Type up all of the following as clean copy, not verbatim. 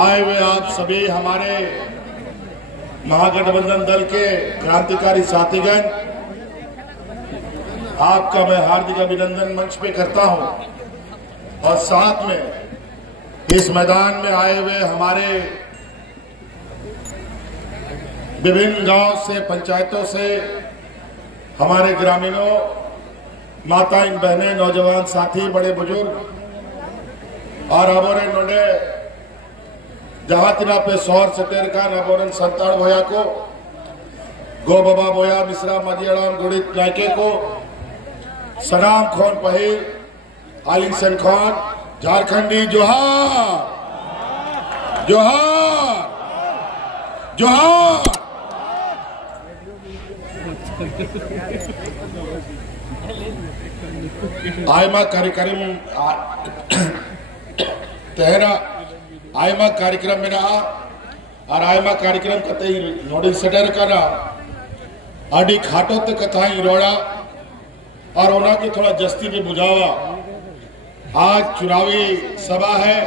आए हुए आप सभी हमारे महागठबंधन दल के क्रांतिकारी साथीगण, आपका मैं हार्दिक अभिनंदन मंच पे करता हूं और साथ में इस मैदान में आए हुए हमारे विभिन्न गांव से, पंचायतों से हमारे ग्रामीणों, माताएं, बहनें, नौजवान साथी, बड़े बुजुर्ग और अबोरे नोडे जहां तिना पे सौर सटेर का नबोरन संतान भोया को, गो बाबा बोया, मिश्रा मदियाराम गुड़ित नायके को, सनाम खोन पहिर, आलिंगसन खोन, झारखंडी जोहार जोहार जोहार। आयमा कार्यक्रम तेहरा आयमा कार्यक्रम में और आयमा कार्यक्रम कतई नोडिल सेटर करा आडी खाटो ते कथाई रोड़ा और ओना की थोड़ा जस्ती भी बुझावा। आज चुनावी सभा है,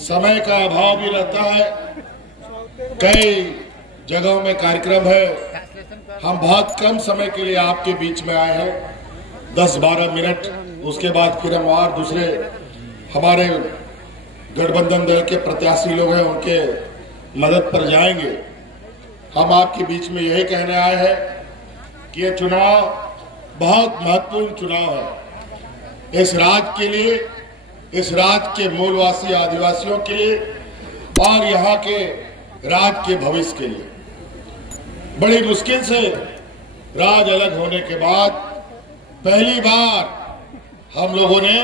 समय का अभाव भी रहता है, कई जगहों में कार्यक्रम है। हम बहुत कम समय के लिए आपके बीच में आए हैं, 10-12 मिनट, उसके बाद फिर हम और दूसरे हमारे गठबंधन दल के प्रत्याशी लोग हैं उनके मदद पर जाएंगे। हम आपके बीच में यही कहने आए हैं कि ये चुनाव बहुत महत्वपूर्ण चुनाव है इस राज्य के लिए, इस राज्य के मूलवासी आदिवासियों के लिए और यहाँ के राज्य के भविष्य के लिए। बड़ी मुश्किल से राज्य अलग होने के बाद पहली बार हम लोगों ने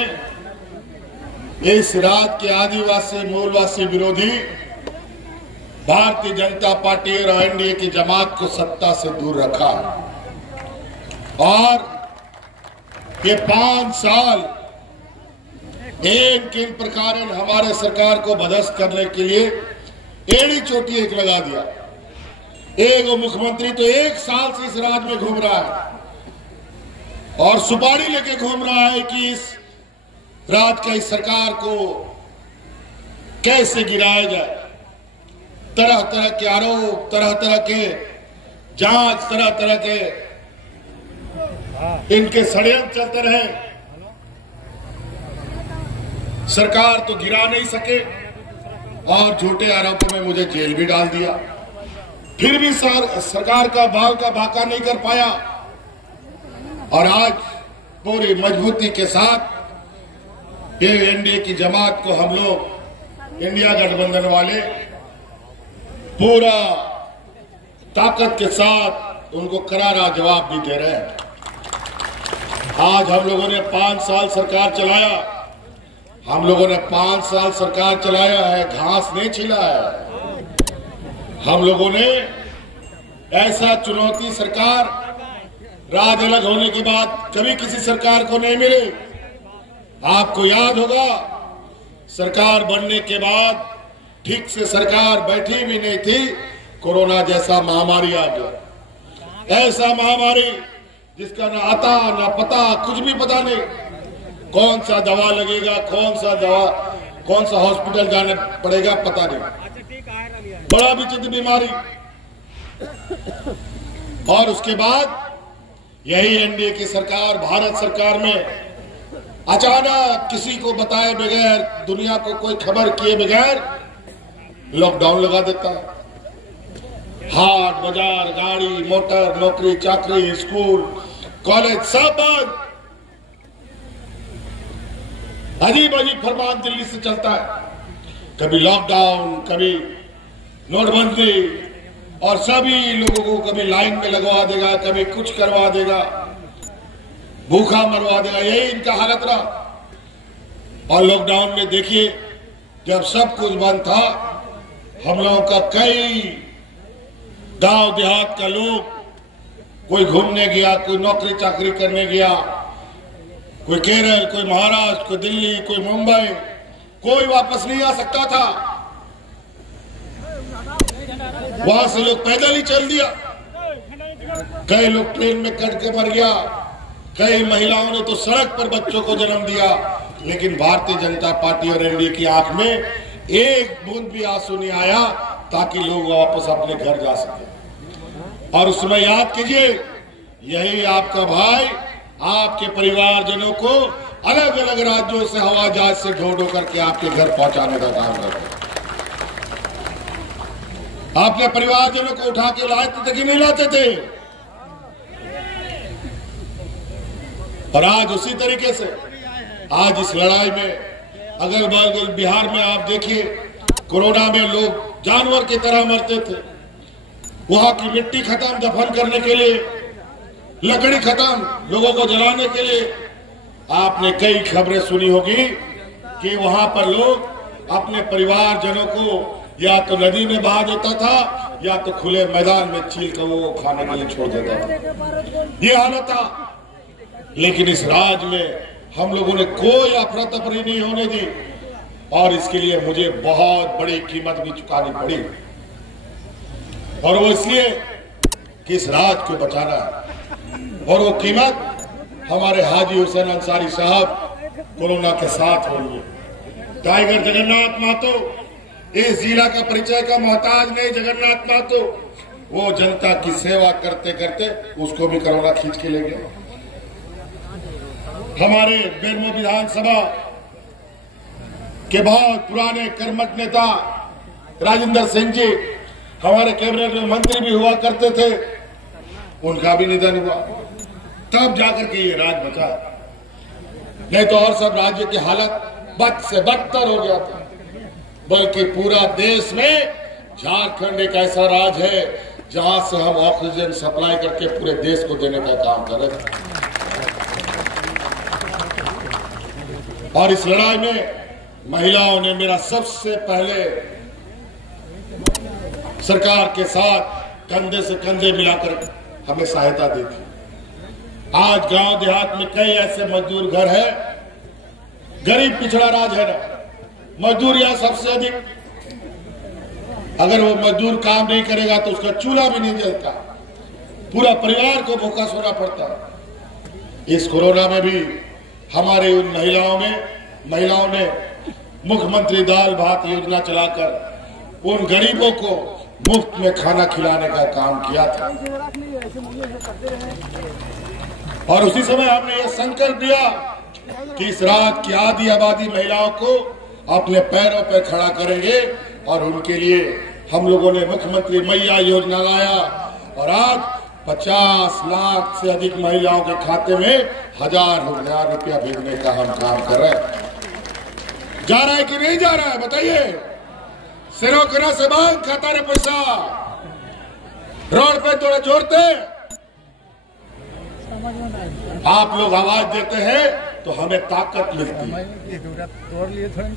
इस राज्य के आदिवासी मूलवासी विरोधी भारतीय जनता पार्टी और एनडीए की जमात को सत्ता से दूर रखा और ये 5 साल किन प्रकार हमारे सरकार को बदस्त करने के लिए एड़ी चोटी एक लगा दिया। एक मुख्यमंत्री तो 1 साल से इस राज्य में घूम रहा है और सुपारी लेके घूम रहा है कि इस राज्य की सरकार को कैसे गिराया जाए। तरह तरह के आरोप, तरह तरह के जांच, तरह तरह के इनके षड्यंत्र चलते रहे। सरकार तो गिरा नहीं सके और झूठे आरोपों में मुझे जेल भी डाल दिया। फिर भी सरकार का बाल का बाका नहीं कर पाया और आज पूरी मजबूती के साथ ये एनडीए की जमात को हम लोग इंडिया गठबंधन वाले पूरा ताकत के साथ उनको करारा जवाब भी दे रहे हैं। आज हम लोगों ने 5 साल सरकार चलाया, हम लोगों ने 5 साल सरकार चलाया है, घास नहीं छिला है। हम लोगों ने ऐसा चुनौती सरकार राज्य अलग होने के बाद कभी किसी सरकार को नहीं मिली। आपको याद होगा सरकार बनने के बाद ठीक से सरकार बैठी भी नहीं थी, कोरोना जैसा महामारी आ गया। ऐसा महामारी जिसका ना आता ना पता, कुछ भी पता नहीं, कौन सा दवा लगेगा, कौन सा हॉस्पिटल जाने पड़ेगा पता नहीं। बड़ा विचित्र बीमारी। और उसके बाद यही एनडीए की सरकार, भारत सरकार में अचानक किसी को बताए बगैर, दुनिया को कोई खबर किए बगैर लॉकडाउन लगा देता है। हाट बाजार, गाड़ी मोटर, नौकरी चाकरी, स्कूल कॉलेज सब बंद। अजीब अजीब फरमान दिल्ली से चलता है, कभी लॉकडाउन, कभी नोटबंदी और सभी लोगों को कभी लाइन में लगवा देगा, कभी कुछ करवा देगा, भूखा मरवा देगा। यही इनका हालत रहा। और लॉकडाउन में देखिए जब सब कुछ बंद था, हम लोगों का कई गांव देहात का लोग, कोई घूमने गया, कोई नौकरी चाकरी करने गया, कोई केरल, कोई महाराष्ट्र, कोई दिल्ली, कोई मुंबई, कोई वापस नहीं आ सकता था। वहां से लोग पैदल ही चल दिया। कई लोग ट्रेन में कट के मर गया, कई महिलाओं ने तो सड़क पर बच्चों को जन्म दिया। लेकिन भारतीय जनता पार्टी और एनडीए की आंख में एक बूंद भी आंसू नहीं आया ताकि लोग वापस अपने घर जा सके। और उसमें याद कीजिए, यही आपका भाई आपके परिवारजनों को अलग अलग राज्यों से हवाई जहाज से ढूंढ करके आपके घर पहुंचाने का काम करते। आपने परिवारजनों को उठा के लाते थे कि नहीं लाते थे? और आज उसी तरीके से आज इस लड़ाई में अगल बगल बिहार में आप देखिए, कोरोना में लोग जानवर की तरह मरते थे। वहां की मिट्टी खत्म दफन करने के लिए, लकड़ी खत्म लोगों को जलाने के लिए। आपने कई खबरें सुनी होगी कि वहां पर लोग अपने परिवारजनों को या तो नदी में बहा देता था या तो खुले मैदान में चील कर वो खाने के लिए छोड़ देता था। ये हालत था। लेकिन इस राज्य में हम लोगों ने कोई अफरा तफरी नहीं होने दी, और इसके लिए मुझे बहुत बड़ी कीमत भी चुकानी पड़ी। और वो इसलिए कि इस राज्य को बचाना है, और वो कीमत हमारे हाजी हुसैन अंसारी साहब कोरोना के साथ होंगे। टाइगर जगन्नाथ महतो इस जिला का परिचय का मोहताज नहीं। जगन्नाथ महतो वो जनता की सेवा करते करते उसको भी कोरोना खींच के ले गया। हमारे बेरमो विधानसभा के बहुत पुराने कर्मठ नेता राजेंद्र सिंह जी हमारे कैबिनेट में मंत्री भी हुआ करते थे, उनका भी निधन हुआ। तब जाकर के ये राज्य बचा, नहीं तो और सब राज्य की हालत बद से बदतर हो गया था। बल्कि पूरा देश में झारखंड एक ऐसा राज्य है जहां से हम ऑक्सीजन सप्लाई करके पूरे देश को देने का काम कर रहे थे। और इस लड़ाई में महिलाओं ने मेरा सबसे पहले सरकार के साथ कंधे से कंधे मिलाकर हमें सहायता दी थी। आज गांव देहात में कई ऐसे मजदूर घर है, गरीब पिछड़ा राज्य है ना, मजदूर यहाँ सबसे अधिक। अगर वो मजदूर काम नहीं करेगा तो उसका चूल्हा भी नहीं जलता, पूरा परिवार को भूखा सोना पड़ता। इस कोरोना में भी हमारे उन महिलाओं ने मुख्यमंत्री दाल भात योजना चलाकर उन गरीबों को मुफ्त में खाना खिलाने का काम किया था। और उसी समय हमने ये संकल्प लिया कि इस राज्य की आधी आबादी महिलाओं को अपने पैरों पर खड़ा करेंगे, और उनके लिए हम लोगों ने मुख्यमंत्री मैया योजना लाया। और आज 50 लाख से अधिक महिलाओं के खाते में 1000 रुपया भेजने का हम काम कर रहे हैं। जा रहा है कि नहीं जा रहा है बताइए? सिरों करा से मांग खाता रे पैसा, रोड पे थोड़े जोड़ते। आप लोग आवाज देते हैं तो हमें ताकत मिलती है।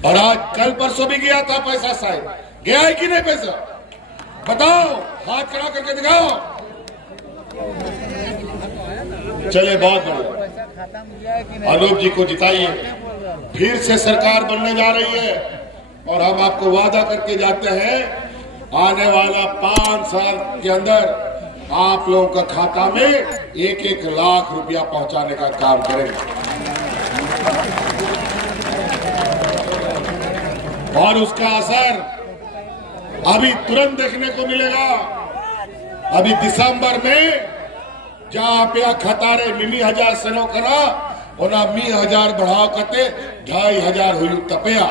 और आज कल परसों भी गया था पैसा, शायद गया है कि नहीं पैसा? बताओ, हाथ खड़ा करके दिखाओ। चले, बहुत बढ़िया। अनूप जी को जिताइए, फिर से सरकार बनने जा रही है। और हम आपको वादा करके जाते हैं, आने वाला 5 साल के अंदर आप लोगों का खाता में 1-1 लाख रुपया पहुंचाने का काम करेंगे। और उसका असर अभी तुरंत देखने को मिलेगा। अभी दिसंबर में जहां पे खतारे मिमी 1000 सेनो करा और मी 1000 बढ़ाव करते 2500 हुई तपया।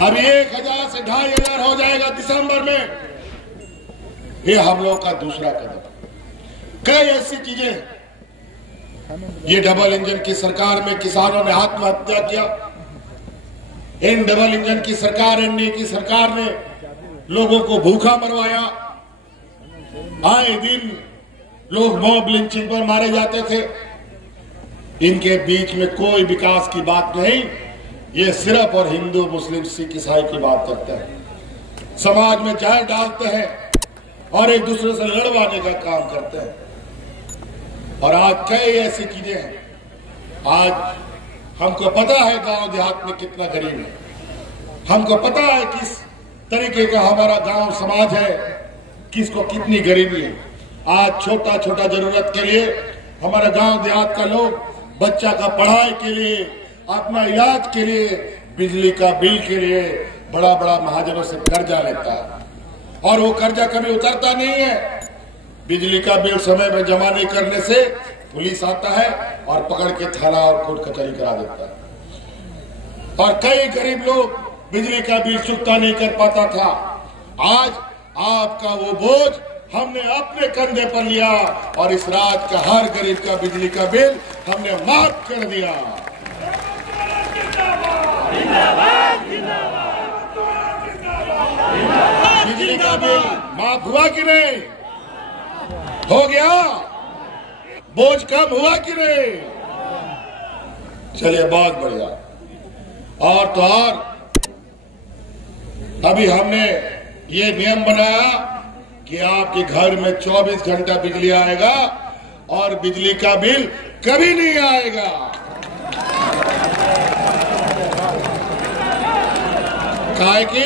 अभी 1000 से 2500 हो जाएगा दिसंबर में। ये हम लोग का दूसरा कदम। कई ऐसी चीजें, ये डबल इंजन की सरकार में किसानों ने आत्महत्या किया। इन डबल इंजन की सरकार, एनडीए की सरकार ने लोगों को भूखा मरवाया। आए दिन लोग मॉब लिंचिंग पर मारे जाते थे। इनके बीच में कोई विकास की बात नहीं। ये सिर्फ और हिंदू मुस्लिम सिख ईसाई की बात करते हैं, समाज में जहर डालते हैं और एक दूसरे से लड़वाने का काम करते हैं। और आज कई ऐसी चीजें हैं। आज हमको पता है गांव देहात में कितना गरीब है, हमको पता है किस तरीके का हमारा गांव समाज है, किसको कितनी गरीबी है। आज छोटा छोटा जरूरत के लिए हमारा गांव देहात का लोग बच्चा का पढ़ाई के लिए अपना इलाज के लिए, बिजली का बिल के लिए बड़ा बड़ा महाजनों से कर्जा लेता है और वो कर्जा कभी उतरता नहीं है। बिजली का बिल समय में जमा नहीं करने से पुलिस आता है और पकड़ के थाना और कोर्ट कचहरी करा देता है। और कई गरीब लोग बिजली का बिल चुकता नहीं कर पाता था। आज आपका वो बोझ हमने अपने कंधे पर लिया और इस राज्य का हर गरीब का बिजली का बिल हमने माफ कर दिया। बिजली का बिल माफ हुआ कि नहीं? हो गया? बोझ कम हुआ कि नहीं? चलिए, बहुत बढ़िया। और तो और अभी हमने ये नियम बनाया कि आपके घर में 24 घंटा बिजली आएगा और बिजली का बिल कभी नहीं आएगा। काहे कि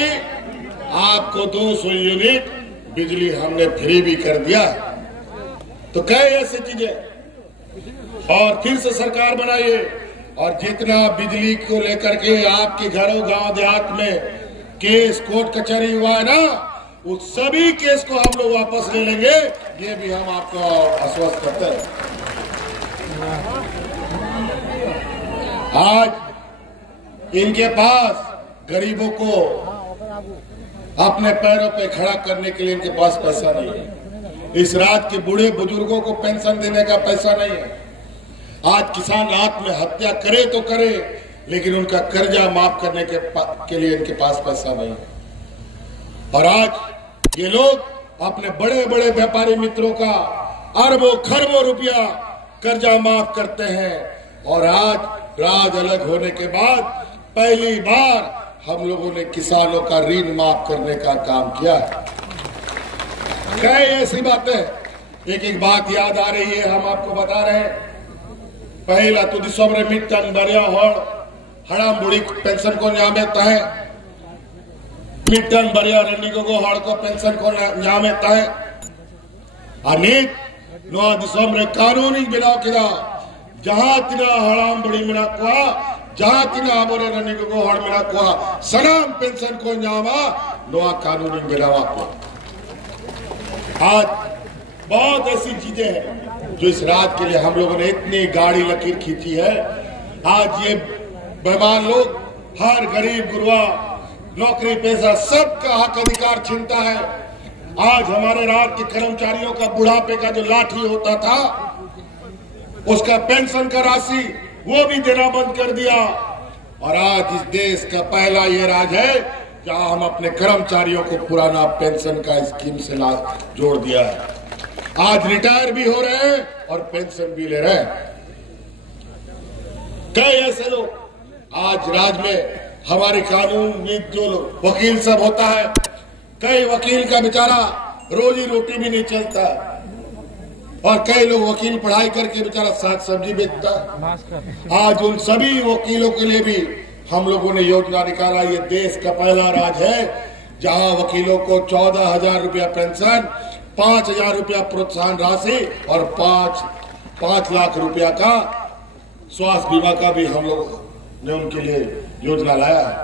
आपको 200 यूनिट बिजली हमने फ्री भी कर दिया। तो कई ऐसी चीजें और फिर से सरकार बनाइए और जितना बिजली को लेकर के आपके घरों गांव देहात में केस कोर्ट कचहरी हुआ है ना, उस सभी केस को हम लोग वापस ले लेंगे। ये भी हम आपको आश्वस्त करते हैं। आज इनके पास गरीबों को अपने पैरों पे खड़ा करने के लिए इनके पास पैसा नहीं है। इस राज्य के बूढ़े बुजुर्गों को पेंशन देने का पैसा नहीं है। आज किसान आत्महत्या करे तो करे, लेकिन उनका कर्जा माफ करने के लिए इनके पास पैसा नहीं है। और आज ये लोग अपने बड़े बड़े व्यापारी मित्रों का अरबों खरबों रुपया कर्जा माफ करते हैं। और आज राज अलग होने के बाद पहली बार हम लोगों ने किसानों का ऋण माफ करने का काम किया है। कई ऐसी बातें, एक एक बात याद आ रही है, हम आपको बता रहे हैं। पहला तो दिसंबर मिट्टन बरिया होड़ हड़ाम बुढ़ी पेंशन को न्यामेता है, मिट्टन बरिया रनिको को हड़ को पेंशन को न्यामेता है। अनित नो दिसंबर कानूनी बिना किदा जहां तिना हड़ाम बुढ़ी मिना कुआ, जहां तिना आबोरे रनिको को हड़ मिना कुआ सनाम पेंशन को न्यामा नो कानूनी बिनावा को। आज बहुत ऐसी चीजें हैं जो इस राज्य के लिए हम लोगों ने इतनी गाड़ी लकीर खींची है। आज ये बेईमान लोग हर गरीब गुरबा नौकरी पेशा सबका हक अधिकार छीनता है। आज हमारे राज्य के कर्मचारियों का बुढ़ापे का जो लाठी होता था, उसका पेंशन का राशि वो भी देना बंद कर दिया। और आज इस देश का पहला ये राज्य है जहां हम अपने कर्मचारियों को पुराना पेंशन का स्कीम से जोड़ दिया है। आज रिटायर भी हो रहे हैं और पेंशन भी ले रहे हैं। कई ऐसे लोग आज राज्य में हमारे कानून में जो वकील सब होता है, कई वकील का बेचारा रोजी रोटी भी नहीं चलता और कई लोग वकील पढ़ाई करके बेचारा साग सब्जी बेचता है। आज उन सभी वकीलों के लिए भी हम लोगों ने योजना निकाला। ये देश का पहला राज्य है जहां वकीलों को 14,000 रुपया पेंशन, 5,000 रुपया प्रोत्साहन राशि और 5 लाख रुपया का स्वास्थ्य बीमा का भी हम लोग ने उनके लिए योजना लाया है।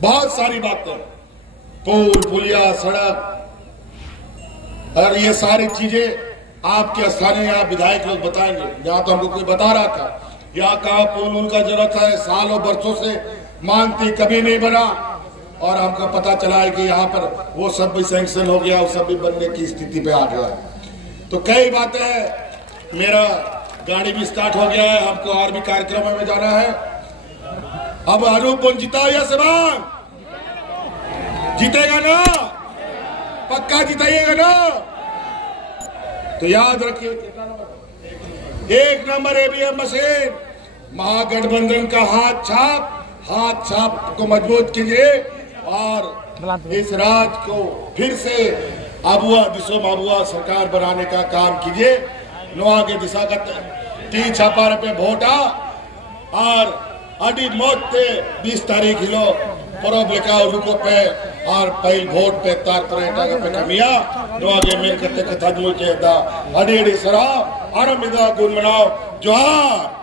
बहुत सारी बातें, पुल पुलिया सड़क और ये सारी चीजें आपके स्थानीय यहाँ विधायक लोग बताएंगे। यहाँ तो हमको कोई बता रहा था यहाँ कहा पुल उनका जरूरत है, सालों बरसों से मांगती कभी नहीं बना। और हमको पता चला है कि यहाँ पर वो सब भी सैंक्शन हो गया, वो सब भी बनने की स्थिति पे आ गया। तो कई बातें हैं। मेरा गाड़ी भी स्टार्ट हो गया है, हमको और भी कार्यक्रम में जाना है। अब अनूप जीता या सवाल जीतेगा ना? पक्का जिताइएगा ना? तो याद रखिए, 1 नंबर ईवीएम मशीन, महागठबंधन का हाथ छाप को मजबूत कीजिए और इस राज्य को फिर से अबुआ दिशो अबुआ सरकार बनाने का काम कीजिए। नुआगे दिशा का 3 छापा रुपये वोटा और अडी मौत पे 20 तारीख हिलो परब लेका रुको पे और पहल वोट पे तार पे कमिया नुआगे मिल करते कथा मुझे अडी सरा और मिदा गुण मनाओ जोहार।